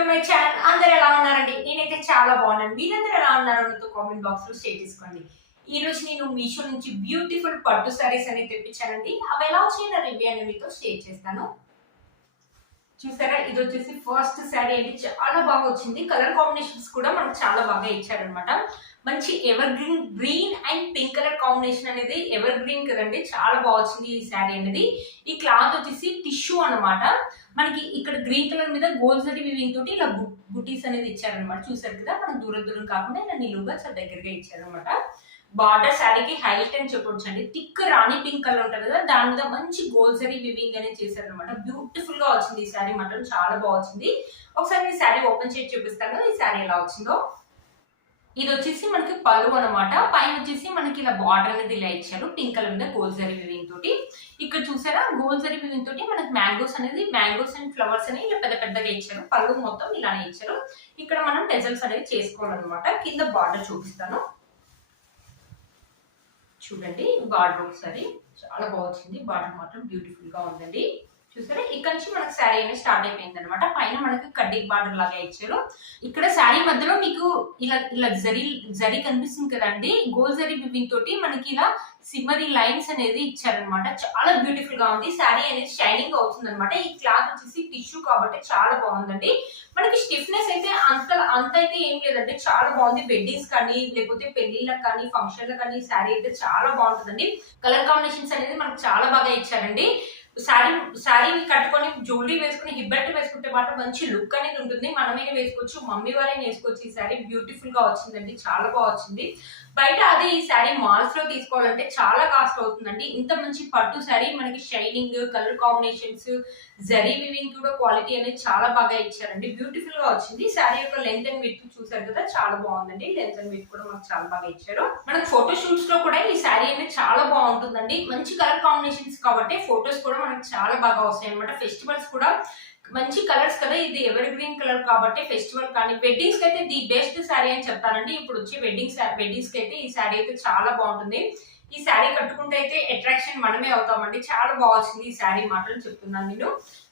To my channel అందరు ఎలా ఉన్నారండి? నేనైతే చాలా బాగున్నాను. మీరందరూ ఎలా ఉన్నారో నాతో కామెంట్ బాక్స్లో షేర్ చేసుకోండి. ఈ రోజు నేను మీషో నుంచి బ్యూటిఫుల్ పట్టు సారీస్ అని తెప్పించానండి. అవి ఎలా వచ్చిన రివ్యూ అనేది మీతో షేర్ చేస్తాను. చూసారా? ఇది వచ్చేసి ఫస్ట్ శారీ అండి. చాలా బాగా వచ్చింది. కలర్ కాంబినేషన్స్ కూడా మనకు చాలా బాగా ఇచ్చారనమాట మంచి evergreen green and pink colour combination అనేది ఎవర్ గ్రీన్ కదండి. చాలా బాగా వచ్చింది ఈ శారీ అనేది. ఈ క్లాత్ వచ్చేసి టిష్యూ అన్నమాట. మనకి ఇక్కడ గ్రీన్ కలర్ మీద గోల్డ్ వివింగ్ తోటి ఇలా బుటీస్ అనేది ఇచ్చారనమాట చూసారు కదా? మనం దూరం దూరం కాకుండా ఇలా నిలువుగా చాలా దగ్గరగా ఇచ్చారనమాట బార్డర్ శారీకి హైలైట్ అని చెప్పొచ్చు అండి. థిక్ రాణి పింక్ కలర్ ఉంటుంది కదా? దాని మీద మంచి గోల్డ్ వివింగ్ అనేది చేశారనమాట బ్యూటిఫుల్గా వచ్చింది ఈ శారీ మాత్రం. చాలా బాగా వచ్చింది. ఒకసారి ఈ శారీ ఓపెన్ చేసి చూపిస్తాను. ఈ శారీ ఎలా వచ్చిందో. ఇది వచ్చేసి మనకి పళ్ళు అనమాట పైన వచ్చేసి మనకి ఇలా బార్డర్ అనేది ఇలా ఇచ్చారు. పింక్ కలర్ మీద గోల్ జరీ వివింగ్ తోటి. ఇక్కడ చూసారా? గోల్ జరీ వివింగ్ తోటి మనకి మ్యాంగోస్ అనేది మ్యాంగోస్ అండ్ ఫ్లవర్స్ అని ఇలా పెద్ద పెద్దగా ఇచ్చారు. పళ్ళు మొత్తం ఇలానే ఇచ్చారు. ఇక్కడ మనం టెజల్స్ అనేది చేసుకోవాలన్నమాట. కింద బార్డర్ చూపిస్తాను. చూడండి బార్డర్ ఒకసారి చాలా బాగుంది బార్డర్ మాత్రం బ్యూటిఫుల్గా ఉందండి. చూసారా? ఇక్కడ నుంచి మనకి శారీ అనేది స్టార్ట్ అయిపోయింది అనమాట పైన మనకి కడ్డీ బార్డర్ లాగా ఇచ్చారు. ఇక్కడ శారీ మధ్యలో మీకు ఇలా ఇలా జరీ జరీ కనిపిస్తుంది కదండి. గోల్ జరీ బిబ్బింగ్ తోటి మనకి ఇలా సిమ్మరీ లైన్స్ అనేది ఇచ్చారనమాట చాలా బ్యూటిఫుల్గా ఉంది. శారీ అనేది షైనింగ్ అవుతుంది అనమాట ఈ క్లాత్ వచ్చేసి టిష్యూ కాబట్టి చాలా బాగుందండి. మనకి స్టిఫ్నెస్ అయితే అంత అంత అయితే ఏం లేదండి. చాలా బాగుంది. వెడ్డింగ్స్ కానీ లేకపోతే పెళ్ళిళ్ళకి కానీ ఫంక్షన్లకు కానీ శారీ అయితే చాలా బాగుంటుందండి. కలర్ కాంబినేషన్స్ అనేది మనకు చాలా బాగా ఇచ్చారండి. శారీ శారీ కట్టుకొని జ్యువెలరీ వేసుకుని హిబ్బెట్ వేసుకుంటే మాత్రం మంచి లుక్ అనేది ఉంటుంది. మనమే వేసుకోవచ్చు మమ్మీ వాళ్ళని వేసుకోవచ్చు. ఈ శారీ బ్యూటిఫుల్గా వచ్చిందండి చాలా బాగా వచ్చింది. బయట అదే ఈ శారీ మాల్స్లో తీసుకోవాలంటే చాలా కాస్ట్ అవుతుందండి. ఇంత మంచి పట్టు శారీ మనకి shining colour combinations zari weaving కూడా క్వాలిటీ అనేది చాలా బాగా ఇచ్చారండి. బ్యూటిఫుల్గా వచ్చింది. శారీ యొక్క లెంత్ అండ్ విత్ చూసారు కదా చాలా బాగుందండి. లెంత్ అండ్ విత్ కూడా మనకు చాలా బాగా ఇచ్చారు. మనకు ఫోటో షూట్స్లో కూడా ఈ శారీ అనేది చాలా బాగుంటుందండి. మంచి కలర్ కాంబినేషన్స్ కాబట్టి ఫొటోస్ కూడా మనకు చాలా బాగా వస్తాయి అనమాట ఫెస్టివల్స్ కూడా మంచి కలర్స్ కదా. ఇది ఎవర్ గ్రీన్ కలర్ కాబట్టి ఫెస్టివల్ కానీ వెడ్డింగ్స్కి అయితే ది బెస్ట్ శారీ అని చెప్తానండి. ఇప్పుడు వచ్చి వెడ్డింగ్ వెడ్డింగ్స్కి అయితే ఈ శారీ అయితే చాలా బాగుంటుంది. ఈ శారీ కట్టుకుంటే అయితే అట్రాక్షన్ మనమే అవుతామండి. చాలా బాగుంది ఈ శారీ మాటలు చెప్తున్నాను నేను.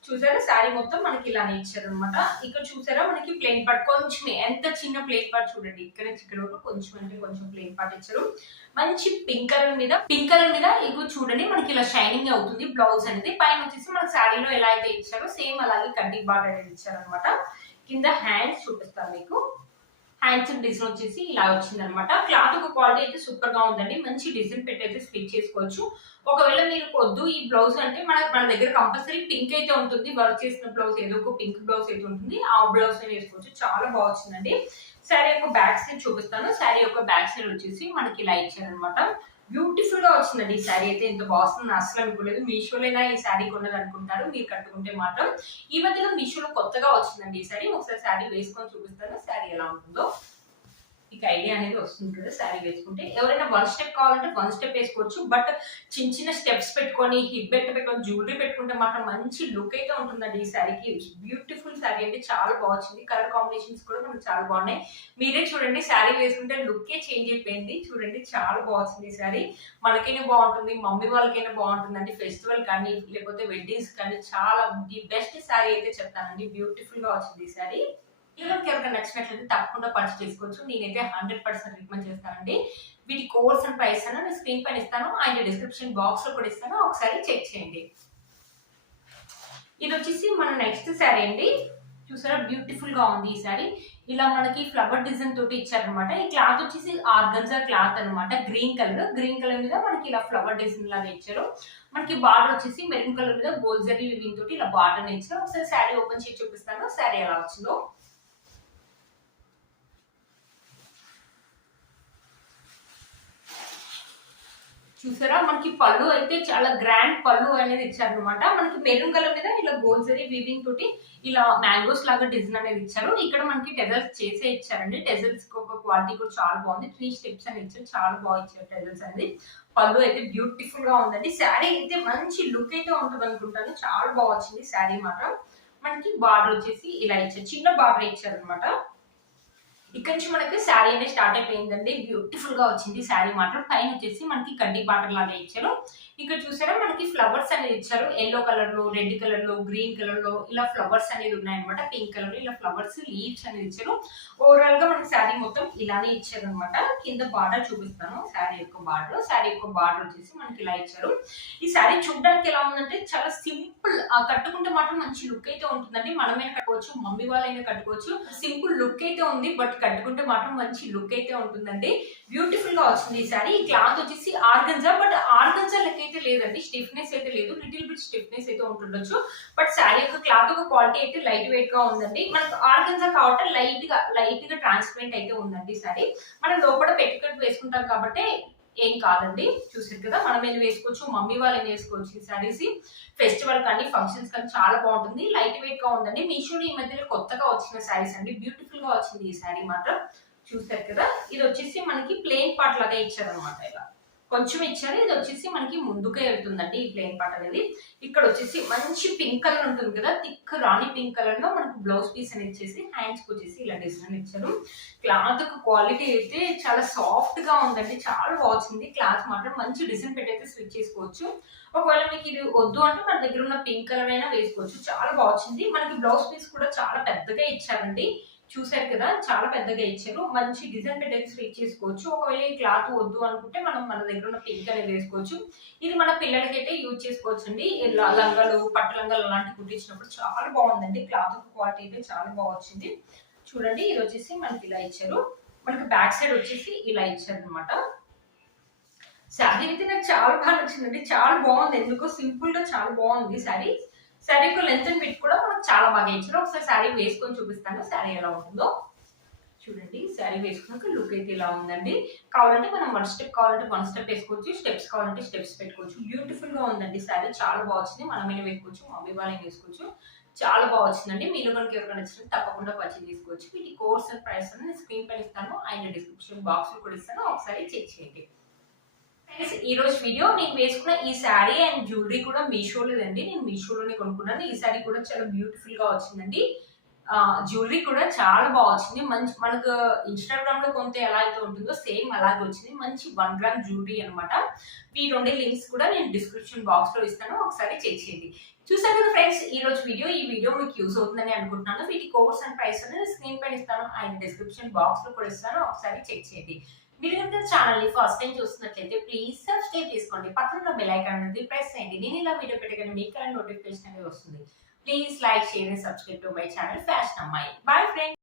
చూసారా? శారీ మొత్తం మనకి ఇలానే ఇచ్చారు అనమాట ఇక్కడ చూసారా? మనకి ప్లేన్ పార్ట్ కొంచెం ఎంత చిన్న ప్లేన్ పార్ట్ చూడండి. ఇక్కడ నుంచి ఇక్కడ వరకు కొంచెం అంటే కొంచెం ప్లేన్ పార్ట్ ఇచ్చారు. మంచి పింక్ కలర్ మీద పింక్ కలర్ మీద ఇగో చూడండి మనకి ఇలా షైనింగ్ అవుతుంది బ్లౌజ్ అనేది. పైన వచ్చేసి మనకి శారీలో ఎలా అయితే ఇచ్చారో సేమ్ అలాగే కడ్డీ బార్డర్ అనేది ఇచ్చారు అనమాట కింద హ్యాండ్స్ చూపిస్తాను మీకు. హ్యాండ్సమ్ డిజైన్ వచ్చేసి ఇలా వచ్చింది అనమాట క్లాత్ ఒక క్వాలిటీ అయితే సూపర్గా ఉందండి. మంచి డిజైన్ పెట్టి అయితే స్టిచ్ చేసుకోవచ్చు. ఒకవేళ మీరు వద్దు ఈ బ్లౌజ్ అంటే మన మన దగ్గర కంపల్సరీ పింక్ అయితే ఉంటుంది. వర్క్ చేసిన బ్లౌజ్ ఏదో ఒక పింక్ బ్లౌజ్ అయితే ఉంటుంది. ఆ బ్లౌజ్ వేసుకోవచ్చు. చాలా బాగా వచ్చిందండి. శారీ యొక్క బ్యాక్ సైడ్ చూపిస్తాను. శారీ యొక్క బ్యాక్ సైడ్ వచ్చేసి మనకి ఇలా ఇచ్చారనమాట. బ్యూటిఫుల్గా వచ్చిందండి ఈ శారీ అయితే. ఎంత బాగుంది. అసలు అనుకోలేదు. మీషోలోనా ఈ శారీ కొన్నది అనుకుంటారు మీరు కట్టుకుంటే మాత్రం ఈ మధ్యలో మీషోలో కొత్తగా వచ్చిందండి ఈ శారీ. ఒకసారి శారీ వేసుకొని చూపిస్తాను. శారీ ఎలా ఉంటుందో. మీకు ఐడియా అనేది వస్తుంది శారీ వేసుకుంటే. ఎవరైనా వన్ స్టెప్ కావాలంటే వన్ స్టెప్ వేసుకోవచ్చు బట్ చిన్న చిన్న స్టెప్స్ పెట్టుకొని హిప్ బెట్ పెట్టుకొని జ్యువెలరీ పెట్టుకుంటే మాత్రం మంచి లుక్ అయితే ఉంటుందండి ఈ శారీకి బ్యూటిఫుల్ శారీ అంటే చాలా బాగుంది కలర్ కాంబినేషన్స్ కూడా మనకు చాలా బాగున్నాయి. మీరే చూడండి శారీ వేసుకుంటే లుక్కే చేంజ్ అయిపోయింది. చూడండి చాలా బాగుంది ఈ శారీ మనకైనా బాగుంటుంది మమ్మీ వాళ్ళకైనా బాగుంటుందండి. ఫెస్టివల్ కానీ లేకపోతే వెడ్డింగ్స్ కానీ చాలా ది బెస్ట్ శారీ అయితే చెప్తానండి. బ్యూటిఫుల్గా వచ్చింది ఈ శారీ ఎవరికి ఎవరికి నచ్చినట్లయితే తప్పకుండా పర్చేస్ చేసుకోవచ్చు. నేనైతే హండ్రెడ్ పర్సెంట్ రికమెండ్ చేస్తానండి వీటి కోర్స్ అండ్ ప్రైస్ అన్న నేను స్క్రీన్ పైన ఇస్తాను. ఆయన డిస్క్రిప్షన్ బాక్స్లో కూడా ఇస్తాను. ఒకసారి చెక్ చేయండి. ఇది వచ్చేసి మన నెక్స్ట్ శారీ అండి. చూసారా? బ్యూటిఫుల్గా ఉంది ఈ శారీ ఇలా మనకి ఫ్లవర్ డిజైన్ తోటి ఇచ్చారనమాట ఈ క్లాత్ వచ్చేసి ఆర్గన్జా క్లాత్ అనమాట గ్రీన్ కలర్ గ్రీన్ కలర్ మీద మనకి ఇలా ఫ్లవర్ డిజైన్ లాగా ఇచ్చారు. మనకి బార్డర్ వచ్చేసి మెరూన్ కలర్ మీద గోల్జరీ వివింగ్ తోటి ఇలా బార్డర్ ఇచ్చారు. ఒకసారి శారీ ఓపెన్ చేసి చూపిస్తాను. శారీ ఎలా వచ్చిందో. చూసారా? మనకి పళ్ళు అయితే చాలా గ్రాండ్ పళ్ళు అనేది ఇచ్చారనమాట మనకి మెరూన్ కలర్ మీద ఇలా గోల్డ్ జరీ వీవింగ్ తోటి ఇలా మ్యాంగోస్ లాగా డిజైన్ అనేది ఇచ్చారు. ఇక్కడ మనకి టెజల్స్ చేసే ఇచ్చారండి. టెజల్స్ ఒక క్వాలిటీ కూడా చాలా బాగుంది. త్రీ స్టెప్స్ అని ఇచ్చారు. చాలా బాగా ఇచ్చారు టెజల్స్ అనేది. పళ్ళు అయితే బ్యూటిఫుల్గా ఉందండి. శారీ అయితే మంచి లుక్ అయితే ఉంటుంది అనుకుంటాను. చాలా బాగా వచ్చింది. శారీ మాత్రం మనకి బార్డర్ వచ్చేసి ఇలా ఇచ్చారు. చిన్న బార్డర్ ఇచ్చారు అనమాట ఇక్కడ నుంచి మనకి శారీ అనేది స్టార్ట్ అయిపోయిందండి. బ్యూటిఫుల్గా వచ్చింది శారీ మాత్రం. పైన వచ్చేసి మనకి కడ్డీ బాటర్ లాగా ఇచ్చారు. ఇక్కడ చూసారా మనకి ఫ్లవర్స్ అనేది ఇచ్చారు. ఎల్లో కలర్లో రెడ్ కలర్లో గ్రీన్ కలర్లో ఇలా ఫ్లవర్స్ అనేది ఉన్నాయన్నమాట. పింక్ కలర్ ఇలా ఫ్లవర్స్ లీవ్స్ అనేది ఇచ్చారు. ఓవరాల్గా మనకి శారీ మొత్తం ఇలానే ఇచ్చారు అనమాట కింద బార్డర్ చూపిస్తాను. శారీ యొక్క బార్డర్ శారీ యొక్క బార్డర్ వచ్చేసి మనకి ఇలా ఇచ్చారు. ఈ శారీ చూడడానికి ఎలా ఉందంటే చాలా సింపుల్ కట్టుకుంటే మాత్రం మంచి లుక్ అయితే ఉంటుందండి. మనమే కట్టుకోవచ్చు మమ్మీ వాళ్ళైనా కట్టుకోవచ్చు. సింపుల్ లుక్ అయితే ఉంది బట్ కట్టుకుంటే మాత్రం మంచి లుక్ అయితే ఉంటుందండి. బ్యూటిఫుల్గా వచ్చింది ఈ సారీ ఈ క్లాత్ వచ్చేసి ఆర్గన్జా బట్ ఆర్గన్జా లెక్క అయితే లేదండి. స్టిఫ్నెస్ అయితే లేదు. లిటిల్ బిట్ స్టిఫ్నెస్ అయితే ఉంటుండొచ్చు. బట్ శారీ యొక్క క్లాత్ యొక్క క్వాలిటీ అయితే లైట్ వెయిట్గా ఉందండి. మనకు ఆర్గన్జా కాబట్టి లైట్గా లైట్గా ట్రాన్స్పరెంట్ అయితే ఉందండి సారీ మనం లోపల పెట్టుకట్టు వేసుకుంటాం కాబట్టి ఏం కాదండి. చూసారు కదా మనం ఏం వేసుకోవచ్చు? మమ్మీ వాళ్ళు ఏం వేసుకోవచ్చు? ఈ శారీస్ ఫెస్టివల్ కానీ ఫంక్షన్స్ కానీ చాలా బాగుంటుంది. లైట్ వెయిట్గా ఉందండి. మీషోలో ఈ మధ్యలో కొత్తగా వచ్చిన శారీస్ అండి. బ్యూటిఫుల్గా వచ్చింది ఈ శారీ మాత్రం. చూసారు కదా ఇది వచ్చేసి మనకి ప్లేన్ పార్ట్ లాగా ఇచ్చారనమాట ఇలా. కొంచెం ఇచ్చారు. ఇది వచ్చేసి మనకి ముందుకే వెళ్తుందండి ఈ ప్లెయిన్ పార్ట్ అనేది. ఇక్కడ వచ్చేసి మంచి పింక్ కలర్ ఉంటుంది కదా థిక్ రాణి పింక్ కలర్లో మనకు బ్లౌజ్ పీస్ అని ఇచ్చేసి హ్యాండ్స్ వచ్చేసి ఇలా డిజైన్ ఇచ్చారు. క్లాత్ క్వాలిటీ అయితే చాలా సాఫ్ట్గా ఉందండి. చాలా బాగుంది. క్లాత్ మాత్రం మంచి డిజైన్ పెట్టి అయితే స్విచ్ చేసుకోవచ్చు. ఒకవేళ మీకు ఇది వద్దు అంటే మన దగ్గర ఉన్న పింక్ కలర్ అయినా వేసుకోవచ్చు. చాలా బాగుంది. మనకి బ్లౌజ్ పీస్ కూడా చాలా పెద్దగా ఇచ్చారండి. చూసారు కదా చాలా పెద్దగా ఇచ్చారు. మంచి డిజైన్ పెట్టి స్టిచ్ చేసుకోవచ్చు. ఒకవేళ ఈ క్లాత్ వద్దు అనుకుంటే మనం మన దగ్గర ఉన్న పింక్ అనేది వేసుకోవచ్చు. ఇది మన పిల్లలకి అయితే యూజ్ చేసుకోవచ్చు అండి లంగాలు పట్టు లంగాలు అలాంటివి కుట్టించినప్పుడు చాలా బాగుందండి. క్లాత్ క్వాలిటీ అయితే చాలా బాగా వచ్చింది. చూడండి ఇది వచ్చేసి మనకి ఇలా ఇచ్చారు. మనకి బ్యాక్ సైడ్ వచ్చేసి ఇలా ఇచ్చారు అనమాట శారీ అయితే నాకు చాలా బాగా నచ్చిందండి. చాలా బాగుంది. ఎందుకో సింపుల్గా చాలా బాగుంది శారీ. శారీ యొక్క లెంత్ అండ్ ఫిట్ కూడా మనకు చాలా బాగా ఇచ్చారు. ఒకసారి శారీ వేసుకొని చూపిస్తాను. శారీ ఎలా ఉంటుందో చూడండి. శారీ వేసుకున్నాక లుక్ అయితే ఇలా ఉందండి? కావాలంటే మనం వన్ స్టెప్ కావాలంటే వన్ స్టెప్ వేసుకోవచ్చు. స్టెప్స్ కావాలంటే స్టెప్స్ పెట్టుకోవచ్చు. బ్యూటిఫుల్గా ఉందండి శారీ. చాలా బాగా వచ్చింది. మనమైనా వేసుకోవచ్చు. మమ్మీ వాళ్ళని వేసుకోవచ్చు. చాలా బాగా వచ్చిందండి. మీరు మనకి ఎవరికైనా నచ్చినట్టు తప్పకుండా పర్చేజ్ చేసుకోవచ్చు. వీటి కోర్స్ అండ్ ప్రైస్ అని నేను స్క్రీన్ పైన ఇస్తాను. అండ్ డిస్క్రిప్షన్ బాక్స్ కూడా ఇస్తాను. ఒకసారి చెక్ చేయండి. ఈ రోజు వీడియో నేను వేసుకున్న ఈ శారీ అండ్ జ్యువెలరీ కూడా మీషోలోదండి నేను మీషోలోనే కొనుక్కున్నాను. ఈ శారీ కూడా చాలా బ్యూటిఫుల్గా వచ్చిందండి. జ్యువెలరీ కూడా చాలా బాగా వచ్చింది. మంచి మనకు ఇన్స్టాగ్రామ్లో కొంత ఎలా అయితే ఉంటుందో సేమ్ అలాగే వచ్చింది. మంచి వన్ గ్రామ్ జ్యువెలరీ అనమాట ఈ రెండు లింక్స్ కూడా నేను డిస్క్రిప్షన్ బాక్స్లో ఇస్తాను. ఒకసారి చెక్ చేయండి. చూసారు కదా ఫ్రెండ్స్ ఈ రోజు వీడియో ఈ వీడియో మీకు యూస్ అవుతుందని అనుకుంటున్నాను. వీటి కోర్స్ అండ్ ప్రైస్ అనేది స్క్రీన్ పైన ఇస్తాను. ఆయన డిస్క్రిప్షన్ బాక్స్లో కూడా ఇస్తాను. ఒకసారి చెక్ చేయండి. మీరు ఛానల్ని ఫస్ట్ టైం చూస్తున్నట్లయితే ప్లీజ్ సబ్స్క్రైబ్ చేసుకోండి. పక్కన బెల్ ఐకాన్ అనేది ప్రెస్ చేయండి. నేను ఇలా వీడియో పెట్టగానే మీకు నోటిఫికేషన్ అనేది వస్తుంది. Please like share and subscribe to my channel fashion అమ్మాయి బాయ్ ఫ్రెండ్